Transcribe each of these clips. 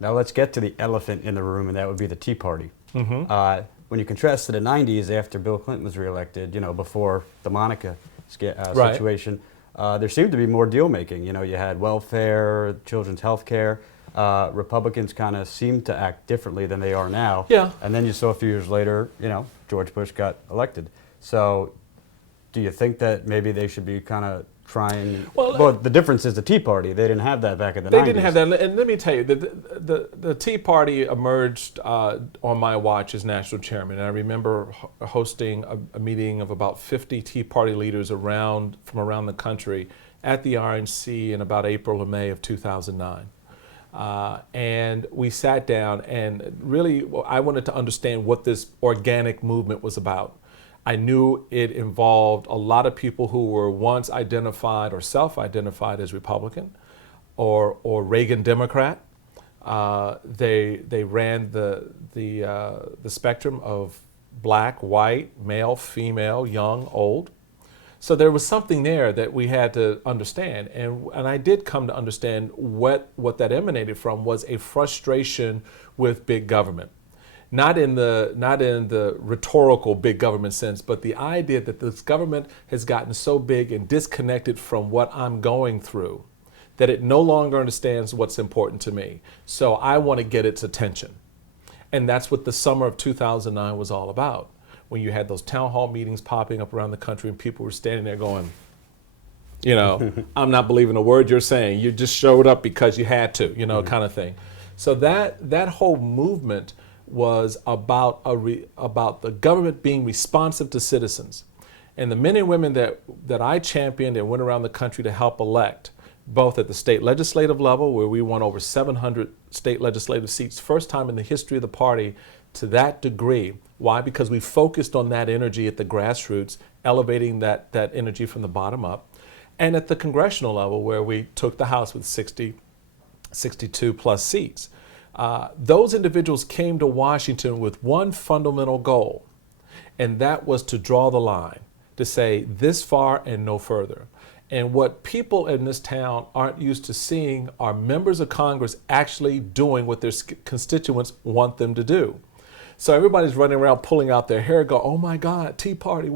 Now let's get to the elephant in the room, and that would be the Tea Party. Mm-hmm. When you contrast to the 90s, after Bill Clinton was reelected, before the Monica Right. situation, there seemed to be more deal making. You had welfare, children's health care. Republicans kind of seemed to act differently than they are now. Yeah. And then you saw a few years later, George Bush got elected. So do you think that maybe they should be kind of trying? Well, the difference is the Tea Party. They didn't have that back in the 90s. They didn't have that. And let me tell you, the Tea Party emerged on my watch as national chairman. And I remember hosting a meeting of about 50 Tea Party leaders from around the country at the RNC in about April or May of 2009. And we sat down, and really I wanted to understand what this organic movement was about. I knew it involved a lot of people who were once identified or self-identified as Republican or Reagan Democrat. They ran the spectrum of black, white, male, female, young, old. So there was something there that we had to understand, and I did come to understand what that emanated from was a frustration with big government. Not in the rhetorical big government sense, but the idea that this government has gotten so big and disconnected from what I'm going through that it no longer understands what's important to me. So I want to get its attention. And that's what the summer of 2009 was all about. When you had those town hall meetings popping up around the country and people were standing there going, I'm not believing a word you're saying. You just showed up because you had to, kind of thing. So that whole movement was about the government being responsive to citizens. And the men and women that I championed and went around the country to help elect, both at the state legislative level, where we won over 700 state legislative seats, first time in the history of the party to that degree. Why? Because we focused on that energy at the grassroots, elevating that energy from the bottom up. And at the congressional level, where we took the House with 62 plus seats. Those individuals came to Washington with one fundamental goal, and that was to draw the line, to say this far and no further. And what people in this town aren't used to seeing are members of Congress actually doing what their constituents want them to do. So everybody's running around pulling out their hair, go, oh my God, Tea Party,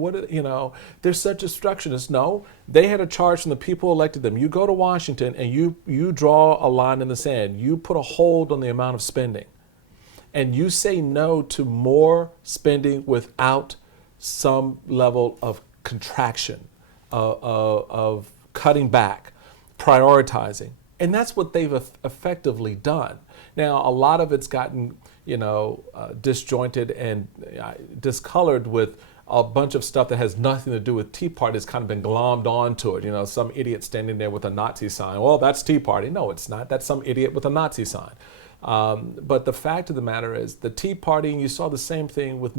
they're such obstructionists. No, they had a charge from the people who elected them. You go to Washington and you draw a line in the sand. You put a hold on the amount of spending. And you say no to more spending without some level of contraction, of cutting back, prioritizing. And that's what they've effectively done. Now, a lot of it's gotten disjointed and discolored with a bunch of stuff that has nothing to do with Tea Party. Has kind of been glommed onto it. Some idiot standing there with a Nazi sign. Well, that's Tea Party. No, it's not. That's some idiot with a Nazi sign. But the fact of the matter is, the Tea Party, and you saw the same thing with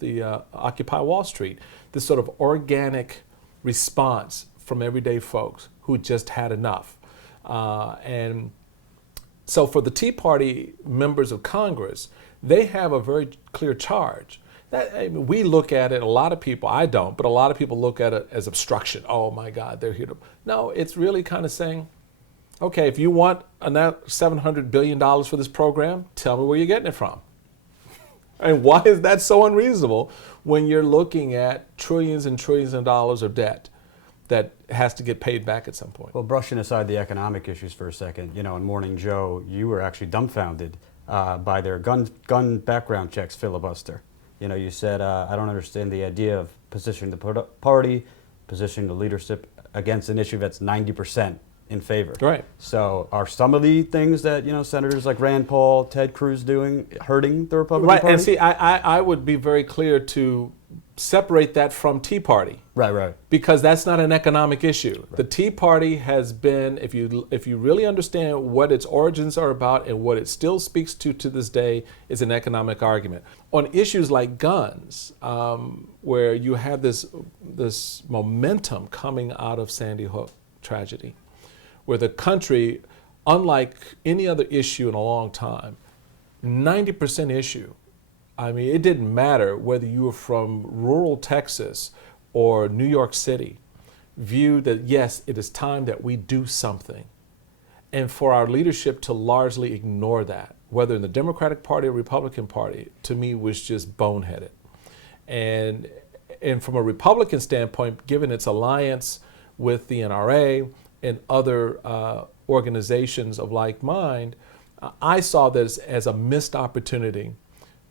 the Occupy Wall Street. This sort of organic response from everyday folks who just had enough, and. So for the Tea Party members of Congress, they have a very clear charge. We look at it, a lot of people, I don't, but a lot of people look at it as obstruction. Oh my God, they're here to. No, it's really kind of saying, okay, if you want another $700 billion for this program, tell me where you're getting it from. And why is that so unreasonable when you're looking at trillions and trillions of dollars of debt that has to get paid back at some point? Well, brushing aside the economic issues for a second, in Morning Joe, you were actually dumbfounded by their gun background checks filibuster. You said, I don't understand the idea of positioning the party, positioning the leadership against an issue that's 90% in favor. Right. So are some of the things that, senators like Rand Paul, Ted Cruz doing hurting the Republican Party? Right, and see, I would be very clear to separate that from Tea Party. Right. Because that's not an economic issue. Right. The Tea Party has been, if you really understand what its origins are about and what it still speaks to this day, is an economic argument. On issues like guns, where you have this momentum coming out of Sandy Hook tragedy, where the country, unlike any other issue in a long time, 90% issue. I mean, it didn't matter whether you were from rural Texas or New York City, viewed that, yes, it is time that we do something. And for our leadership to largely ignore that, whether in the Democratic Party or Republican Party, to me was just boneheaded. And from a Republican standpoint, given its alliance with the NRA and other organizations of like mind, I saw this as a missed opportunity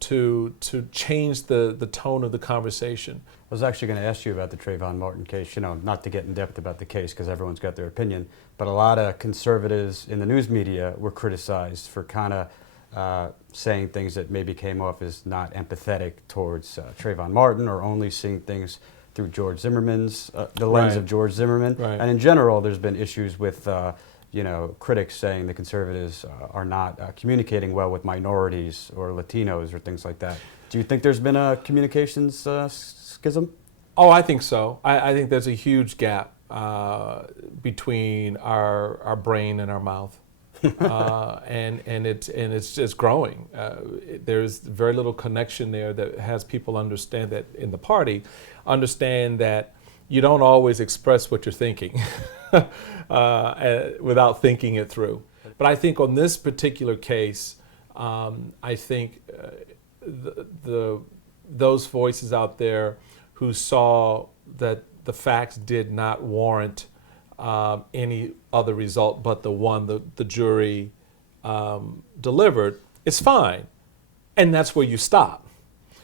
to change the tone of the conversation. I was actually going to ask you about the Trayvon Martin case, not to get in depth about the case because everyone's got their opinion, but a lot of conservatives in the news media were criticized for kind of saying things that maybe came off as not empathetic towards Trayvon Martin, or only seeing things through George Zimmerman's, the lens of George Zimmerman. Right. And in general, there's been issues with critics saying the conservatives are not communicating well with minorities or Latinos or things like that. Do you think there's been a communications schism? Oh, I think so. I think there's a huge gap between our brain and our mouth, and it's just growing. There's very little connection there that has people understand that in the party, understand that you don't always express what you're thinking without thinking it through. But I think on this particular case, I think those voices out there who saw that the facts did not warrant any other result but the one the jury delivered, it's fine. And that's where you stop.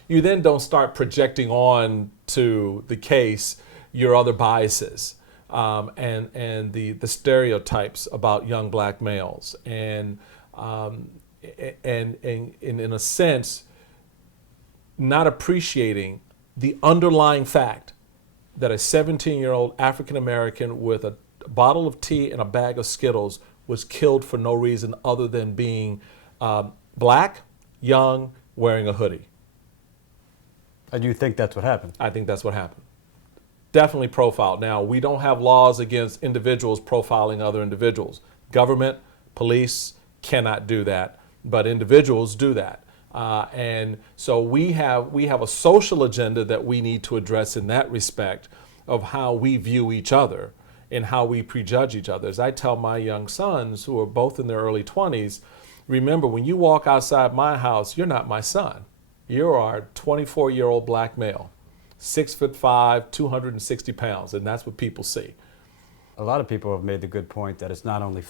You then don't start projecting on to the case your other biases and the stereotypes about young black males. And in a sense, not appreciating the underlying fact that a 17-year-old African American with a bottle of tea and a bag of Skittles was killed for no reason other than being black, young, wearing a hoodie. And you think that's what happened? I think that's what happened. Definitely profiled. Now, we don't have laws against individuals profiling other individuals. Government, police cannot do that, but individuals do that. And so we have a social agenda that we need to address in that respect of how we view each other and how we prejudge each other. As I tell my young sons, who are both in their early 20s, remember, when you walk outside my house, you're not my son. You are a 24-year-old black male, 6'5", 260 pounds, and that's what people see. A lot of people have made the good point that it's not only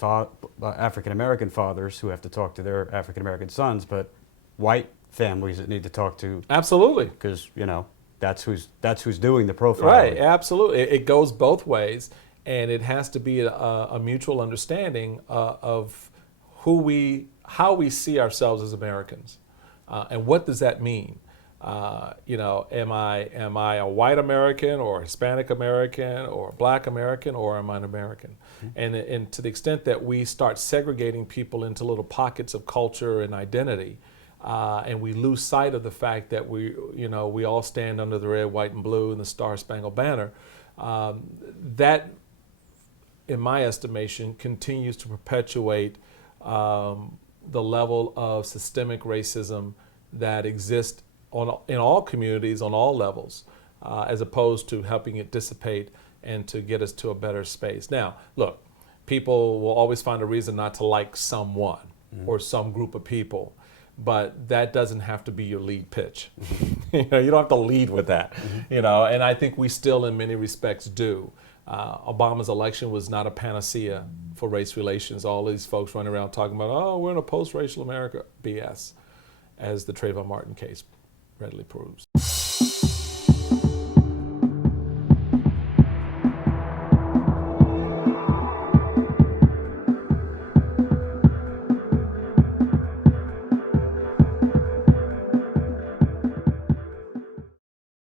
African-American fathers who have to talk to their African-American sons, but white families that need to talk to. Absolutely. Because, that's who's doing the profiling. Right, absolutely. It goes both ways, and it has to be a mutual understanding of how we see ourselves as Americans. And what does that mean? Am I a white American or a Hispanic American or a black American, or am I an American? Mm-hmm. And to the extent that we start segregating people into little pockets of culture and identity, and we lose sight of the fact that we all stand under the red, white, and blue and the Star-Spangled Banner, that, in my estimation, continues to perpetuate the level of systemic racism that exists in all communities on all levels, as opposed to helping it dissipate and to get us to a better space. Now, look, people will always find a reason not to like someone or some group of people, but that doesn't have to be your lead pitch. You don't have to lead with that. And I think we still, in many respects, do. Obama's election was not a panacea for race relations. All these folks running around talking about, oh, we're in a post-racial America. BS, as the Trayvon Martin case readily proves.